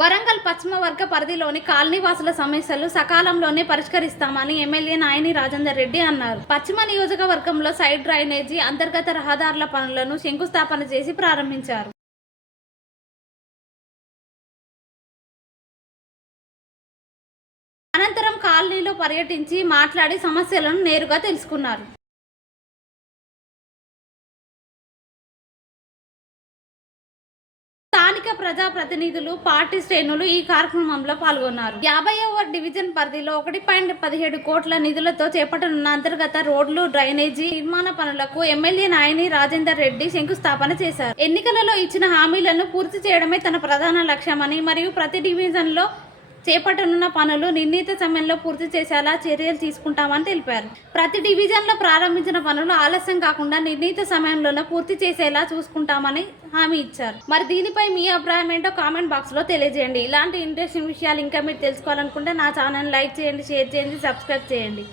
వరంగల్ పశ్చిమ వర్గ పరిధిలోని కాలనీవాసుల సమస్యలు సకాలంలోనే పరిష్కరిస్తామని ఎమ్మెల్యే నాయని రాజేందర్ రెడ్డి అన్నారు. పశ్చిమ నియోజకవర్గంలో సైడ్ డ్రైనేజీ, అంతర్గత రహదారుల పనులను శంకుస్థాపన చేసి ప్రారంభించారు. అనంతరం కాలనీలో పర్యటించి మాట్లాడి సమస్యలను నేరుగా తెలుసుకున్నారు. స్థానిక ప్రజాప్రతినిధులు, పార్టీ శ్రేణులు ఈ కార్యక్రమంలో పాల్గొన్నారు. 50వ డివిజన్ పరిధిలో 1.17 కోట్ల నిధులతో చేపట్టనున్న అంతర్గత రోడ్లు, డ్రైనేజీ నిర్మాణ పనులకు ఎమ్మెల్యే నాయని రాజేందర్ రెడ్డి శంకుస్థాపన చేశారు. ఎన్నికలలో ఇచ్చిన హామీలను పూర్తి చేయడమే తన ప్రధాన లక్ష్యమని మరియు ప్రతి డివిజన్లో చేపట్టనున్న పనులు నిర్ణీత సమయంలో పూర్తి చేసేలా చర్యలు తీసుకుంటామని తెలిపారు. ప్రతి డివిజన్లో ప్రారంభించిన పనులు ఆలస్యం కాకుండా నిర్ణీత సమయంలోనే పూర్తి చేసేలా చూసుకుంటామని హామీ ఇచ్చారు. మరి దీనిపై మీ అభిప్రాయం ఏంటో కామెంట్ బాక్స్లో తెలియజేయండి. ఇలాంటి ఇంట్రెస్టింగ్ విషయాలు ఇంకా మీరు తెలుసుకోవాలనుకుంటే నా ఛానల్ లైక్ చేయండి, షేర్ చేయండి, సబ్స్క్రైబ్ చేయండి.